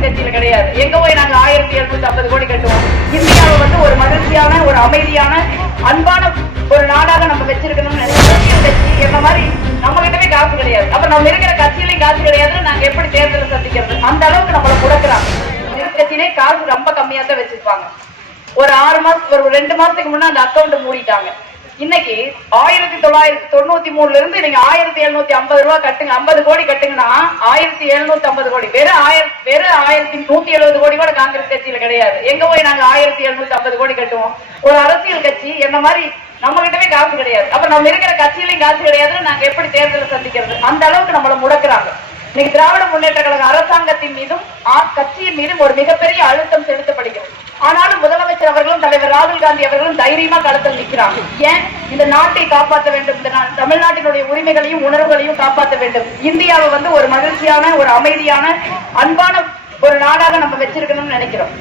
காங்கிரஸ் கட்சியில கிடையாது. எங்க போய் நாங்க 1750 கோடி கட்டுவோம்? இந்தியாவை வந்து ஒரு மகிழ்ச்சியான, ஒரு அமைதியான, அன்பான ஒரு நாடாக நம்ம வச்சிருக்கணும்னு நினைக்கிறோம். கட்சி என்ன மாதிரி நம்ம கிட்டவே காசு கிடையாது. அப்ப நம்ம இருக்கிற கட்சியிலையும் காசு கிடையாதுன்னு நாங்க எப்படி தேர்தலை சந்திக்கிறது? அந்த அளவுக்கு நம்மள முடக்குறாங்க. கட்சியிலே காசு ரொம்ப கம்மியா தான் வச்சிருப்பாங்க. ஒரு 6 மாசம், ஒரு 2 மாசத்துக்கு முன்னாடி அந்த அக்கௌண்ட் மூடிட்டாங்க. இன்னைக்கு 1993 இருந்து நீங்க 1750 ரூபாய் கட்டுங்க, 50 கோடி கட்டுங்கன்னா 1750 கோடி. வெறும் 1170 கோடி கூட காங்கிரஸ் கட்சியில கிடையாது. எங்க போய் நாங்க 1750 கோடி கட்டுவோம்? ஒரு அரசியல் கட்சி என்ன மாதிரி நம்ம கிட்டவே காசு கிடையாது. அப்ப நம்ம இருக்கிற கட்சியிலையும் காசு கிடையாதுன்னு நாங்க எப்படி தேர்தலை சந்திக்கிறது? அந்த அளவுக்கு நம்மள முடக்குறாங்க. இன்னைக்கு திராவிட முன்னேற்ற கழக அரசாங்கத்தின் மீதும் கட்சியின் மீதும் ஒரு மிகப்பெரிய அழுத்தம் செலுத்தப்படுகிறது. ஆனாலும் முதலமைச்சர் அவர்களும் தலைவர் ராகுல் காந்தி அவர்களும் தைரியமா களத்தில் நிற்கிறாங்க. ஏன்? இந்த நாட்டை காப்பாற்ற வேண்டும், இந்த தமிழ்நாட்டினுடைய உரிமைகளையும் உணர்வுகளையும் காப்பாற்ற வேண்டும். இந்தியாவை வந்து ஒரு மகிழ்ச்சியான, ஒரு அமைதியான, அன்பான ஒரு நாடாக நம்ம வச்சிருக்கணும்னு நினைக்கிறோம்.